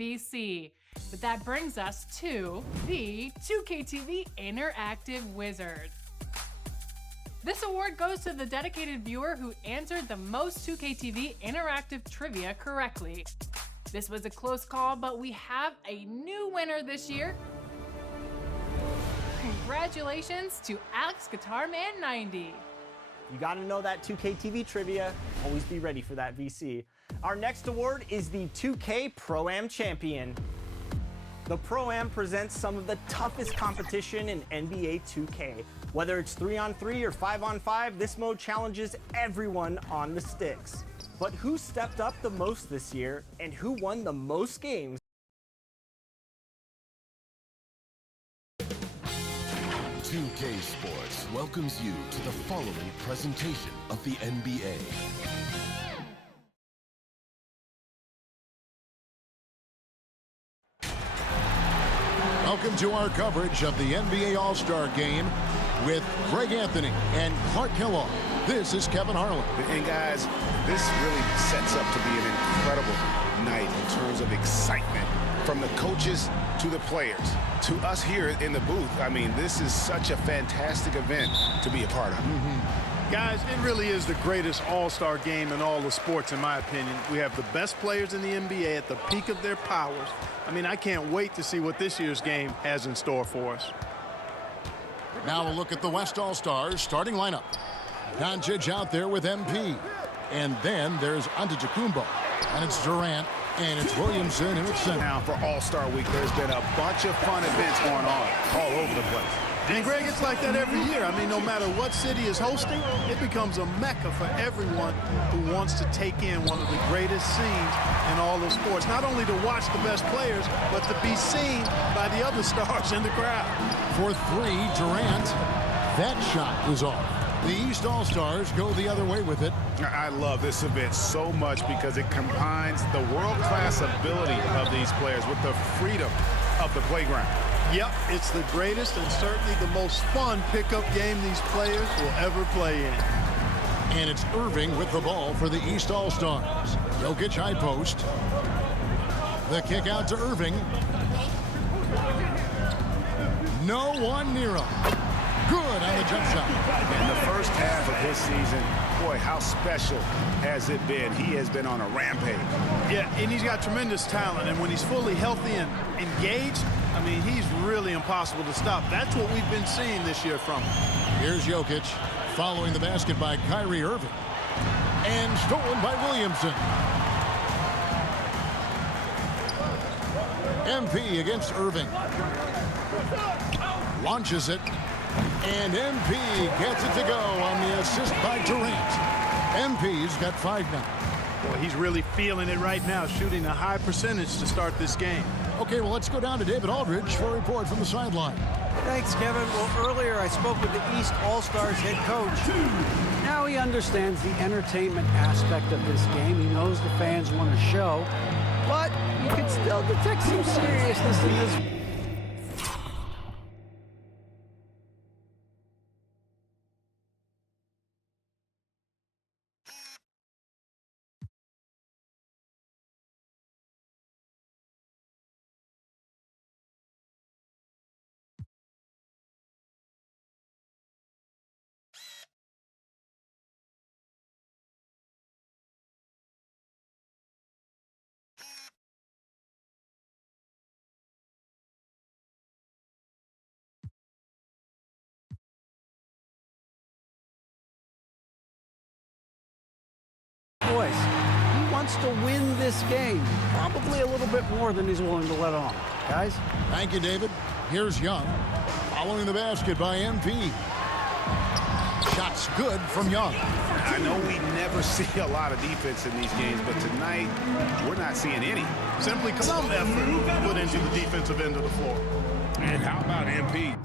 VC. But that brings us to the 2KTV Interactive Wizard. This award goes to the dedicated viewer who answered the most 2KTV interactive trivia correctly. This was a close call, but we have a new winner this year. Congratulations to Alex Guitarman 90. You gotta know that 2K TV trivia. Always be ready for that VC. Our next award is the 2K Pro-Am Champion. The Pro-Am presents some of the toughest competition in NBA 2K. Whether it's 3-on-3 or 5-on-5, this mode challenges everyone on the sticks. But who stepped up the most this year and who won the most games? 2K Sports welcomes you to the following presentation of the NBA. Welcome to our coverage of the NBA All-Star Game with Greg Anthony and Clark Kellogg. This is Kevin Harlan. And guys, this really sets up to be an incredible night in terms of excitement. From the coaches to the players, to us here in the booth. I mean, this is such a fantastic event to be a part of. Guys, it really is the greatest all-star game in all the sports, in my opinion. We have the best players in the NBA at the peak of their powers. I mean, I can't wait to see what this year's game has in store for us. Now a look at the West All-Stars starting lineup. Doncic out there with MP. And then there's Antetokounmpo. And it's Durant. And it's Williamson in its center. Now for All-Star Week, there's been a bunch of fun events going on all over the place. And Greg, it's like that every year. I mean, no matter what city is hosting, it becomes a mecca for everyone who wants to take in one of the greatest scenes in all of sports. Not only to watch the best players, but to be seen by the other stars in the crowd. For three, Durant. That shot was off. The East All-Stars go the other way with it. I love this event so much because it combines the world-class ability of these players with the freedom of the playground. Yep, it's the greatest and certainly the most fun pickup game these players will ever play in. And it's Irving with the ball for the East All-Stars. Jokic high post. The kick out to Irving. No one near him. Good on the jump shot. In the first half of his season, boy, how special has it been? He has been on a rampage. Yeah, and he's got tremendous talent, and when he's fully healthy and engaged, I mean, he's really impossible to stop. That's what we've been seeing this year from him. Here's Jokic, following the basket by Kyrie Irving. And stolen by Williamson. MP against Irving. Launches it. And MP gets it to go on the assist by Durant. MP's got 5 now. Boy, he's really feeling it right now, shooting a high percentage to start this game. Okay, well, let's go down to David Aldridge for a report from the sideline. Thanks, Kevin. Well, earlier I spoke with the East All-Stars head coach. Now he understands the entertainment aspect of this game. He knows the fans want a show, but you can still detect some seriousness in this voice. He wants to win this game, probably a little bit more than he's willing to let on. Guys? Thank you, David. Here's Young. Following the basket by MP. Shots good from Young. I know we never see a lot of defense in these games, but tonight we're not seeing any. Simply some effort put into the defensive end of the floor. And how about MP?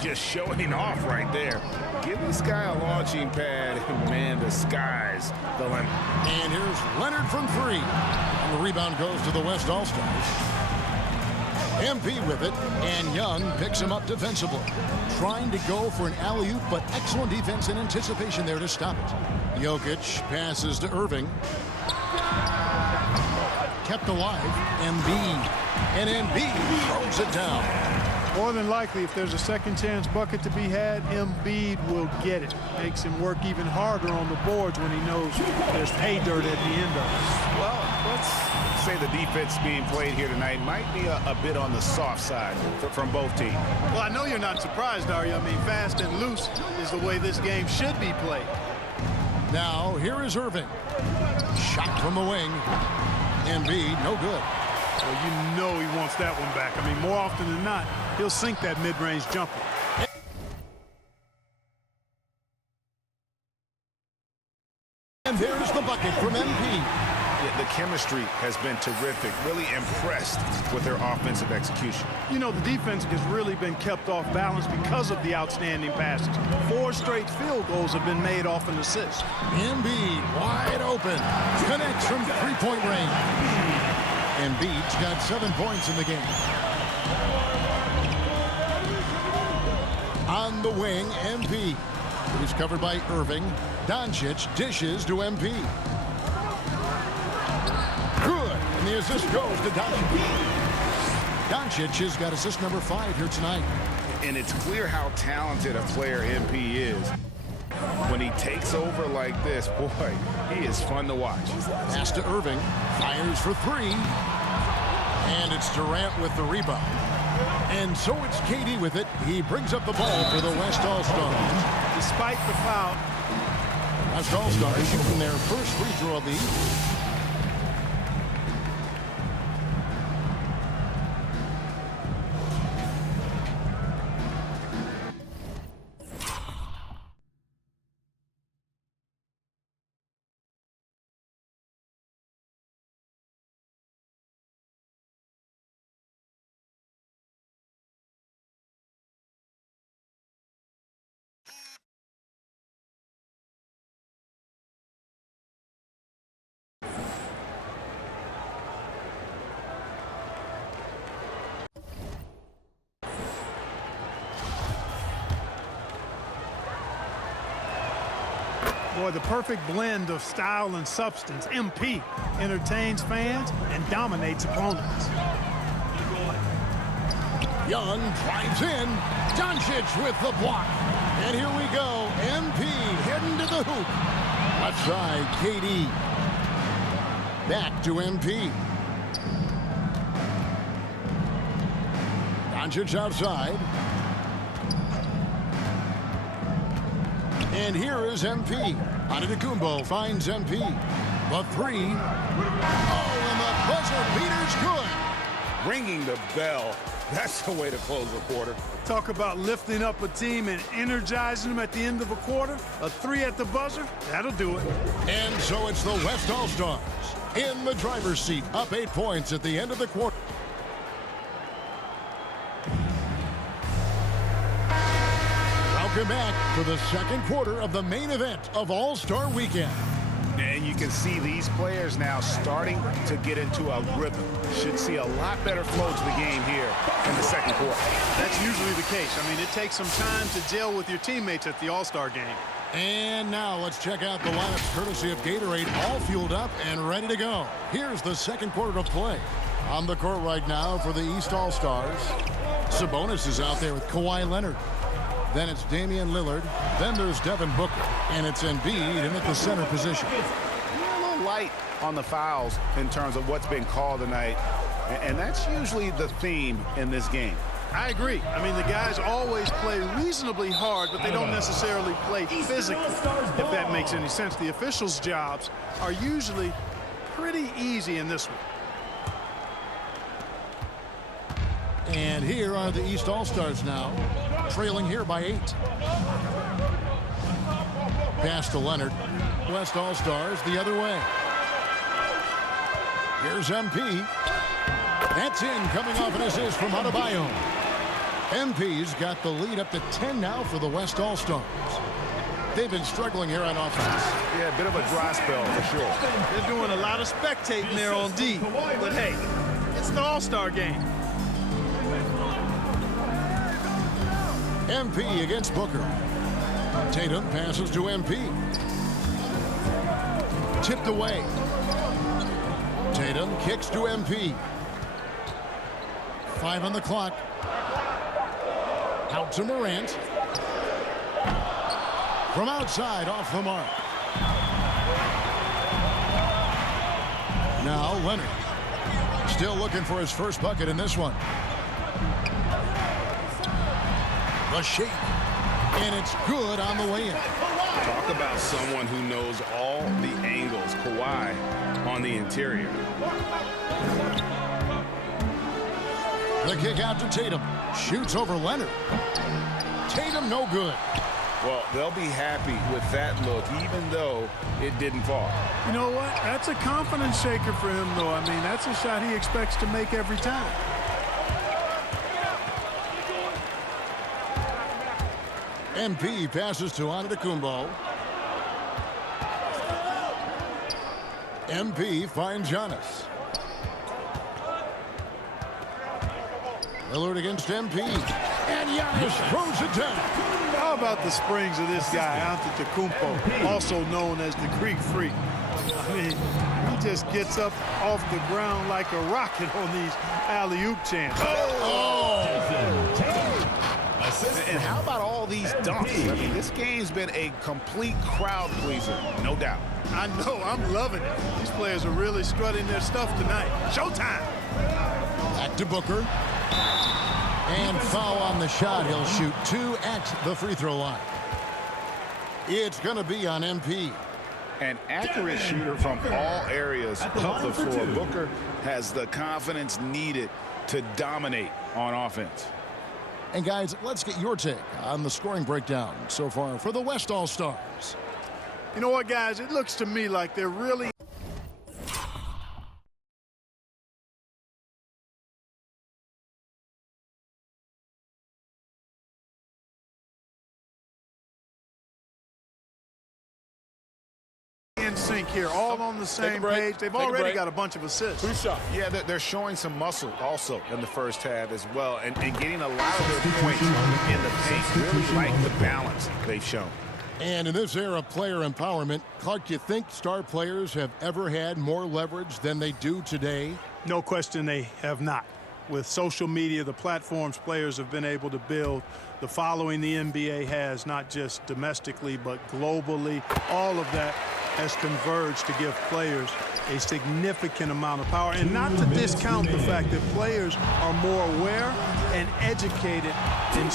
just showing off right there. Give this guy a launching pad, and man, the sky's the limit. And here's Leonard from 3. And the rebound goes to the West All-Stars. MP with it, and Young picks him up defensively. Trying to go for an alley-oop, but excellent defense and anticipation there to stop it. Jokic passes to Irving. Kept alive, Embiid. And Embiid throws it down. More than likely, if there's a second chance bucket to be had, Embiid will get it. Makes him work even harder on the boards when he knows there's pay dirt at the end of it. Well, let's say the defense being played here tonight might be a bit on the soft side from both teams. Well, I know you're not surprised, are you? I mean, fast and loose is the way this game should be played. Now, here is Irving. Shot from the wing. Embiid, no good. Well, you know he wants that one back. I mean, more often than not, he'll sink that mid-range jumper. And there's the bucket from MP. Yeah, the chemistry has been terrific. Really impressed with their offensive execution. You know, the defense has really been kept off balance because of the outstanding passes. 4 straight field goals have been made off an assist. Embiid wide open. Connects from three-point range. Embiid's got 7 points in the game. On the wing, MP. He's covered by Irving. Doncic dishes to MP. Good. And the assist goes to Doncic. Doncic has got assist number 5 here tonight. And it's clear how talented a player MP is. When he takes over like this, boy, he is fun to watch. Pass to Irving. Fires for 3. And it's Durant with the rebound. And so it's KD with it. He brings up the ball for the West All-Stars. Despite the foul, West All-Stars shooting their first free throw of the evening. boy, the perfect blend of style and substance. MP entertains fans and dominates opponents. Young drives in. Doncic with the block. And here we go. MP heading to the hoop. Left side, KD. Back to MP. Doncic outside. And here is MP. Antetokounmpo finds MP. The three. Oh, and the buzzer beater's good. Ringing the bell. That's the way to close a quarter. Talk about lifting up a team and energizing them at the end of a quarter. A three at the buzzer, that'll do it. And so it's the West All-Stars in the driver's seat, up 8 points at the end of the quarter. Welcome back to the second quarter of the main event of All-Star Weekend. And you can see these players now starting to get into a rhythm. Should see a lot better flow to the game here in the second quarter. That's usually the case. I mean, it takes some time to gel with your teammates at the All-Star game. And now let's check out the lineups courtesy of Gatorade, all fueled up and ready to go. Here's the second quarter of play. On the court right now for the East All-Stars. Sabonis is out there with Kawhi Leonard. Then it's Damian Lillard. Then there's Devin Booker. And it's Embiid in at the center position. A little light on the fouls in terms of what's been called tonight. And that's usually the theme in this game. I agree. I mean, the guys always play reasonably hard, but they don't necessarily play physically, if that makes any sense. The officials' jobs are usually pretty easy in this one. And here are the East All-Stars now, trailing here by 8. Pass to Leonard. West All-Stars the other way. Here's MP. That's in, coming off an assist from Adebayo. MP's got the lead up to 10 now for the West All-Stars. They've been struggling here on offense. Yeah, a bit of a dry spell for sure. They're doing a lot of spectating there on D. But hey, it's the All-Star game. MP against Booker. Tatum passes to MP. Tipped away. Tatum kicks to MP. 5 on the clock. Out to Morant. From outside, off the mark. Now Leonard. Still looking for his first bucket in this one. The shake. And it's good on the way in. Talk about someone who knows all the angles. Kawhi on the interior. The kick out to Tatum. Shoots over Leonard. Tatum no good. Well, they'll be happy with that look, even though it didn't fall. You know what? That's a confidence shaker for him, though. I mean, that's a shot he expects to make every time. MP passes to Antetokounmpo. MP finds Giannis. Lillard against MP. And Giannis throws it down. How about the springs of this guy, Antetokounmpo, also known as the Greek Freak? I mean, he just gets up off the ground like a rocket on these alley-oop chants. And how about all these dunks? I mean, this game's been a complete crowd pleaser, no doubt. I know, I'm loving it. These players are really strutting their stuff tonight. Showtime! Back to Booker. And foul on the shot. He'll shoot 2 at the free throw line. It's going to be on MP. An accurate shooter from all areas of the floor. Booker has the confidence needed to dominate on offense. And guys, let's get your take on the scoring breakdown so far for the West All-Stars. You know what, guys? It looks to me like they're really in sync here, all on the same page. They've already got a bunch of assists. Yeah, they're showing some muscle also in the first half as well, and getting a lot of their points in the paint. Really like the balance they've shown. And in this era of player empowerment, Clark, do you think star players have ever had more leverage than they do today? No question they have not. With social media, the platforms players have been able to build, the following the NBA has, not just domestically but globally, all of that has converged to give players a significant amount of power. And not to discount the fact that players are more aware and educated in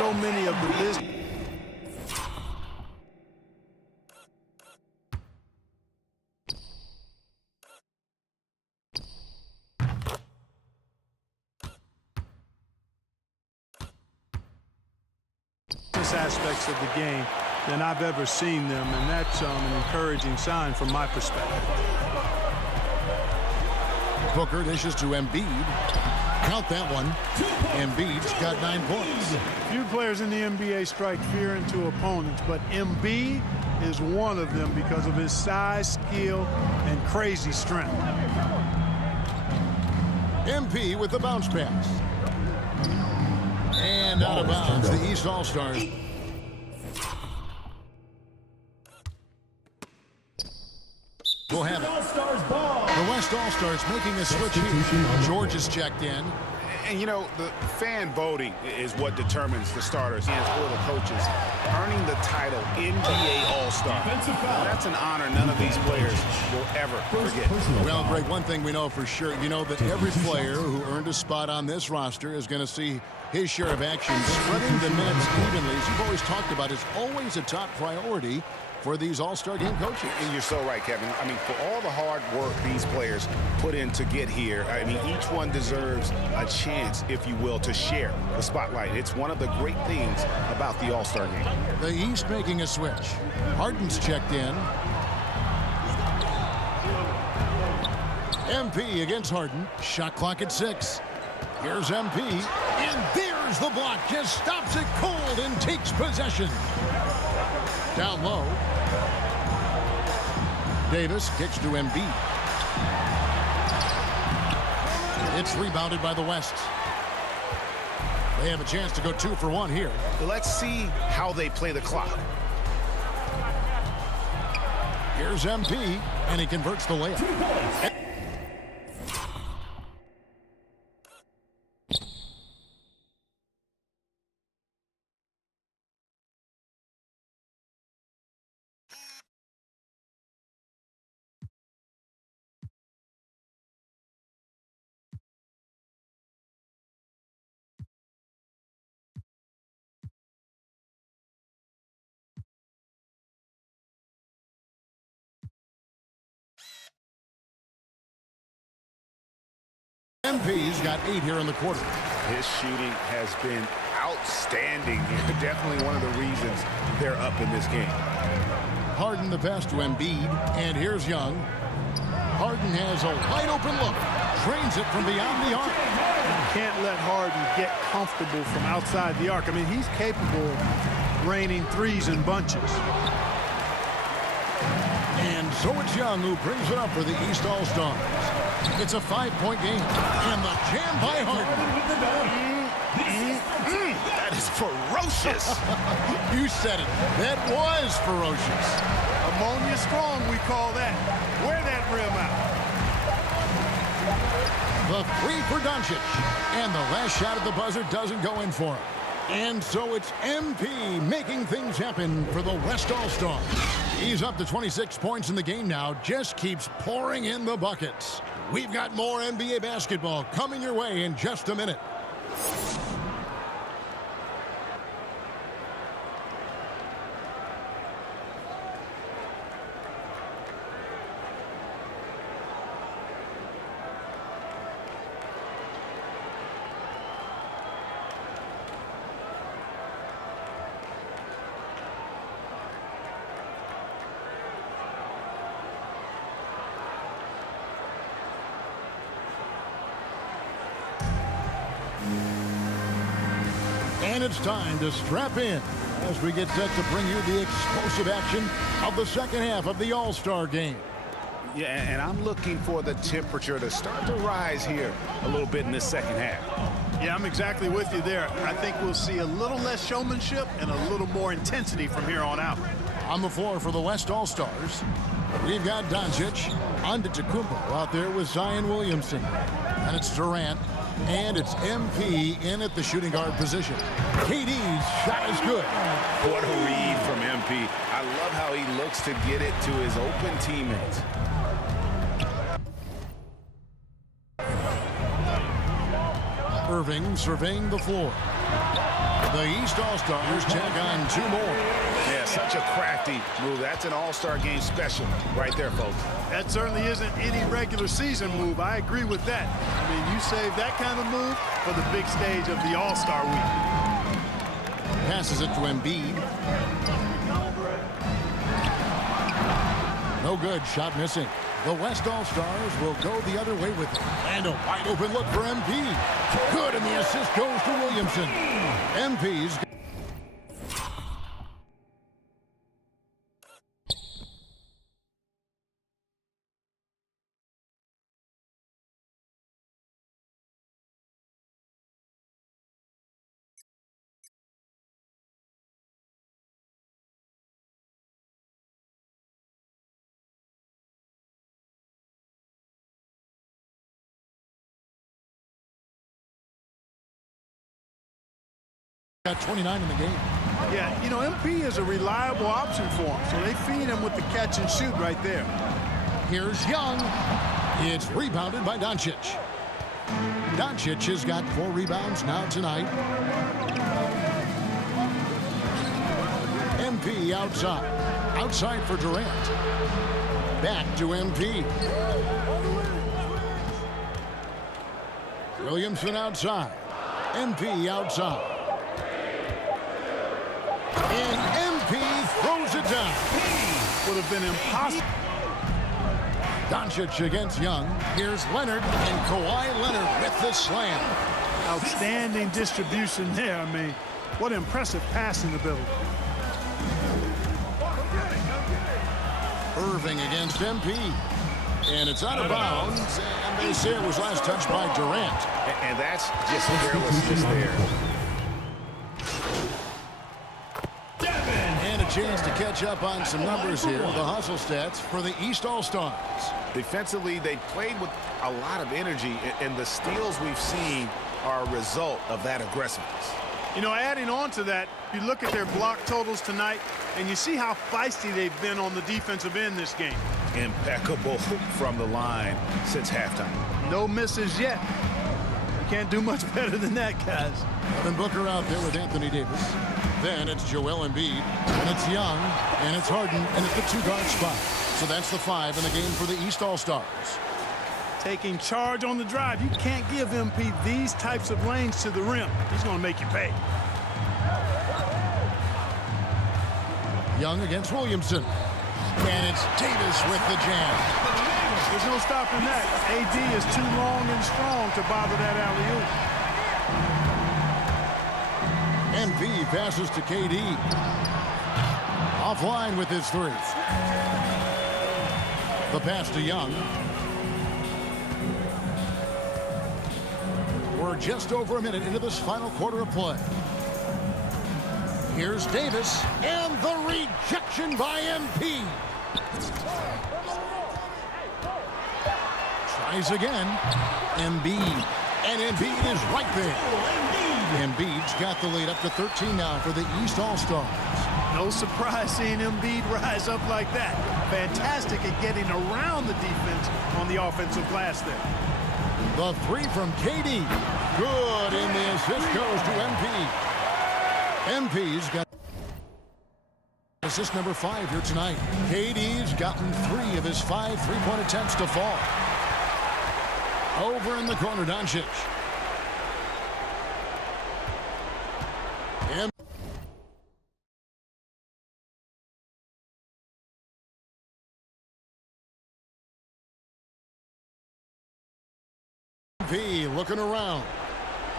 so many of the business. Aspects of the game than I've ever seen them, and that's an encouraging sign from my perspective. Booker dishes to Embiid. Count that one. Embiid's got 9 points. Few players in the NBA strike fear into opponents, but Embiid is one of them because of his size, skill, and crazy strength. MP with the bounce pass. And out of bounds, the East All-Stars. We'll have it. The West All-Stars making a switch here. George is checked in. And, you know, the fan voting is what determines the starters and for the coaches. Earning the title NBA All-Star. That's an honor none of these players will ever forget. Well, Greg, one thing we know for sure, you know that every player who earned a spot on this roster is going to see his share of action. Spreading the minutes evenly, as you've always talked about, is always a top priority for these All-Star game coaches. And you're so right, Kevin. I mean, for all the hard work these players put in to get here, I mean, each one deserves a chance, if you will, to share the spotlight. It's one of the great things about the All-Star game. The East making a switch. Harden's checked in. MP against Harden. Shot clock at 6. Here's MP. And there's the block. Just stops it cold and takes possession. Down low. Davis kicks to Embiid. It's rebounded by the West. They have a chance to go 2 for 1 here. Let's see how they play the clock. Here's MP, and he converts the layup. MP's got 8 here in the quarter. His shooting has been outstanding. Definitely one of the reasons they're up in this game. Harden the pass to Embiid, and here's Young. Harden has a wide open look. Drains it from beyond the arc. You can't let Harden get comfortable from outside the arc. I mean, he's capable of raining threes in bunches. And so it's Young who brings it up for the East All-Stars. It's a 5-point game. And the jam by Harden. That is ferocious. You said it. That was ferocious. Ammonia strong, we call that. Wear that rim out. The 3 for Doncic. And the last shot at the buzzer doesn't go in for him. And so it's MP making things happen for the West All-Stars. He's up to 26 points in the game now. Just keeps pouring in the buckets. We've got more NBA basketball coming your way in just a minute. And it's time to strap in as we get set to bring you the explosive action of the second half of the All-Star game. Yeah, and I'm looking for the temperature to start to rise here a little bit in this second half. Yeah, I'm exactly with you there. I think we'll see a little less showmanship and a little more intensity from here on out. On the floor for the West All-Stars, we've got Doncic, Antetokounmpo out there with Zion Williamson. And it's Durant. And it's MP in at the shooting guard position. KD's shot is good. What a read from MP. I love how he looks to get it to his open teammates. Irving surveying the floor. The East All-Stars tag on 2 more. Yeah, such a crafty move. That's an All-Star game special right there, folks. That certainly isn't any regular season move. I agree with that. I mean, you save that kind of move for the big stage of the All-Star week. Passes it to Embiid. No good. Shot missing. The West All-Stars will go the other way with it. And a wide open look for MP. Good, and the assist goes to Williamson. MP's Got 29 in the game. Yeah, you know, MP is a reliable option for him, so they feed him with the catch and shoot right there. Here's Young. It's rebounded by Doncic. Doncic has got 4 rebounds now tonight. MP outside. Outside for Durant. Back to MP. Williamson outside. MP outside. And MP throws it down. Would have been impossible. Doncic against Young. Here's Leonard, and Kawhi Leonard with the slam. Outstanding distribution there. I mean, what impressive passing ability. Irving against MP. And it's out of bounds. And they say it was last touched by Durant. And that's just carelessness there. And a chance to catch up on some numbers here. The hustle stats for the East All-Stars. Defensively, they played with a lot of energy, and the steals we've seen are a result of that aggressiveness. You know, adding on to that, you look at their block totals tonight, and you see how feisty they've been on the defensive end this game. Impeccable from the line since halftime. No misses yet. You can't do much better than that, guys. Devin Booker out there with Anthony Davis. Then it's Joel Embiid, and it's Young, and it's Harden, and it's the 2-guard spot. So that's the 5 in the game for the East All-Stars. Taking charge on the drive. You can't give MP these types of lanes to the rim. He's going to make you pay. Young against Williamson. And it's Davis with the jam. There's no stopping that. AD is too long and strong to bother that alley-oop. MP passes to KD. Offline with his 3. The pass to Young. We're just over a minute into this final quarter of play. Here's Davis, and the rejection by MP. Tries again. Embiid, and Embiid is right there. Embiid's got the lead up to 13 now for the East All-Stars. No surprise seeing Embiid rise up like that. Fantastic at getting around the defense on the offensive glass there. The 3 from KD. Good, and the assist goes to MP. MP's got assist number 5 here tonight. KD's gotten 3 of his 5 3-point attempts to fall. Over in the corner, Doncic. MP looking around.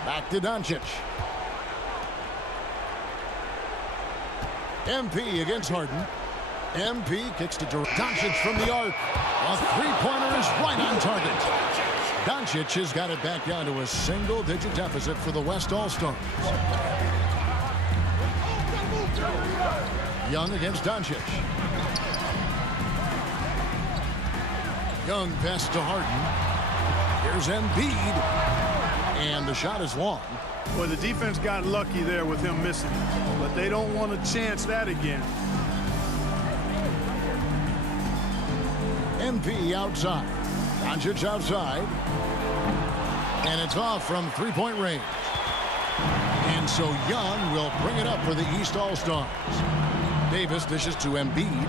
Back to Doncic. MP against Harden. MP kicks to Durant. Doncic from the arc. A 3-pointer is right on target. Doncic has got it back down to a single-digit deficit for the West All-Stars. Young against Doncic. Young pass to Harden. Here's Embiid. And the shot is long. Well, the defense got lucky there with him missing, but they don't want to chance that again. MP outside. Doncic outside. And it's off from 3-point range. And so Young will bring it up for the East All-Stars. Davis dishes to Embiid.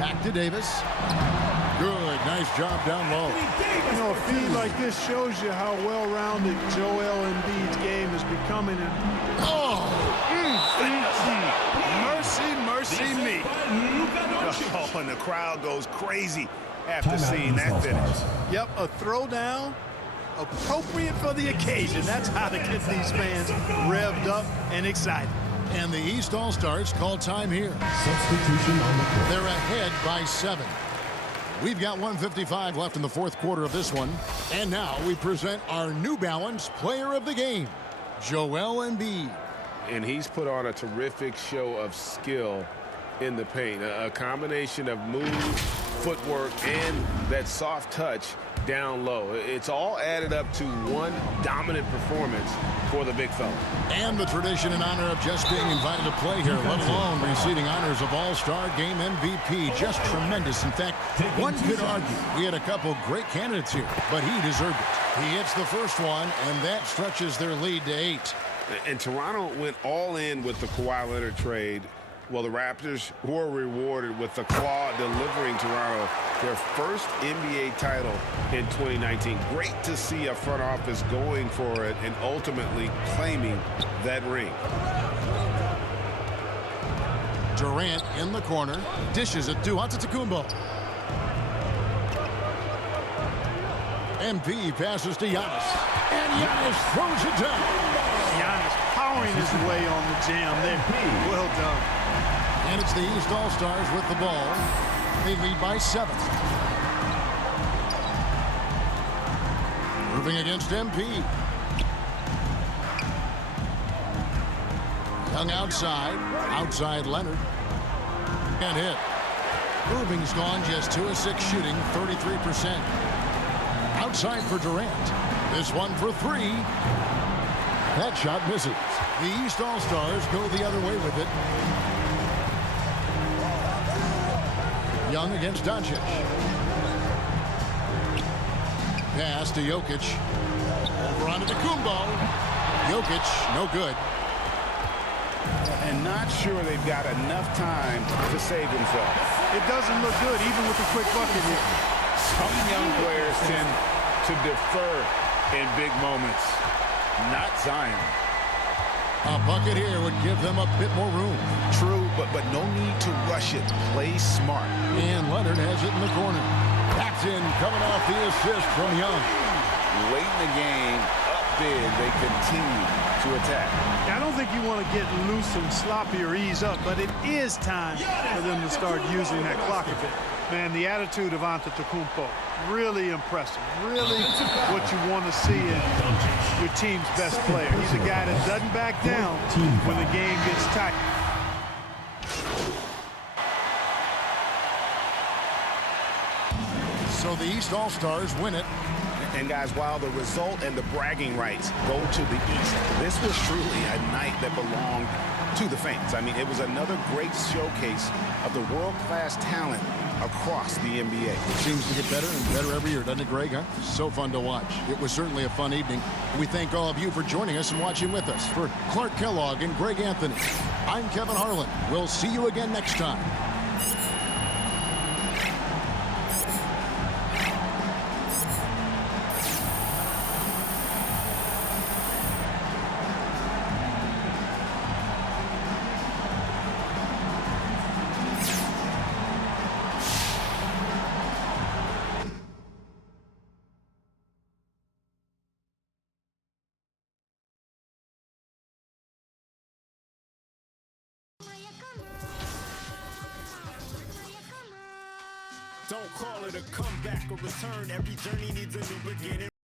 Back to Davis. Good, nice job down low. You know, a feed like this shows you how well-rounded Joel Embiid's game is becoming. Mercy me. Oh, and the crowd goes crazy after seeing that finish. Yep, a throwdown appropriate for the occasion. That's how to get these fans revved up and excited. And the East All-Stars call time here. Substitution on the court. They're ahead by 7. We've got 1:55 left in the 4th quarter of this one. And now we present our New Balance Player of the Game, Joel Embiid. And he's put on a terrific show of skill in the paint. A combination of move, footwork, and that soft touch down low. It's all added up to one dominant performance for the big fella. And the tradition in honor of just being invited to play here, let alone receiving honors of All-Star Game MVP. Just tremendous. In fact, one could argue we had a couple great candidates here, but he deserved it. He hits the first one, and that stretches their lead to 8. And Toronto went all in with the Kawhi Leonard trade. Well, the Raptors were rewarded with the Claw delivering Toronto their first NBA title in 2019. Great to see a front office going for it and ultimately claiming that ring. Durant in the corner, dishes it to Antetokounmpo. MP passes to Giannis, and Giannis throws it down. Giannis powering his way on the jam there. Well done. And it's the East All-Stars with the ball. They lead by 7. Irving against MP. Young outside Leonard. And hit. Irving's gone just 2 of 6 shooting, 33%. Outside for Durant. This one for 3. That shot misses. The East All-Stars go the other way with it. Young against Doncic. Pass to Jokic. Over onto Antetokounmpo. Jokic, no good. And not sure they've got enough time to save themselves. It doesn't look good, even with the quick bucket here. Some young players tend to defer in big moments. Not Zion. A bucket here would give them a bit more room. True, but no need to rush it. Play smart. And Leonard has it in the corner. That's in, coming off the assist from Young. Late in the game, up big, they continue to attack. I don't think you want to get loose and sloppy or ease up, but it is time for them to start using that clock a bit. Man, the attitude of Antetokounmpo, really impressive. Really what you want to see in your team's best player. He's a guy that doesn't back down when the game gets tight. So the East All-Stars win it. And guys, while the result and the bragging rights go to the East, this was truly a night that belonged to the fans. I mean, it was another great showcase of the world-class talent across the NBA. It seems to get better and better every year, doesn't it, Greg? Huh? So fun to watch. It was certainly a fun evening. We thank all of you for joining us and watching with us. For Clark Kellogg and Greg Anthony, I'm Kevin Harlan. We'll see you again next time. Don't call it a comeback or return. Every journey needs a new beginning.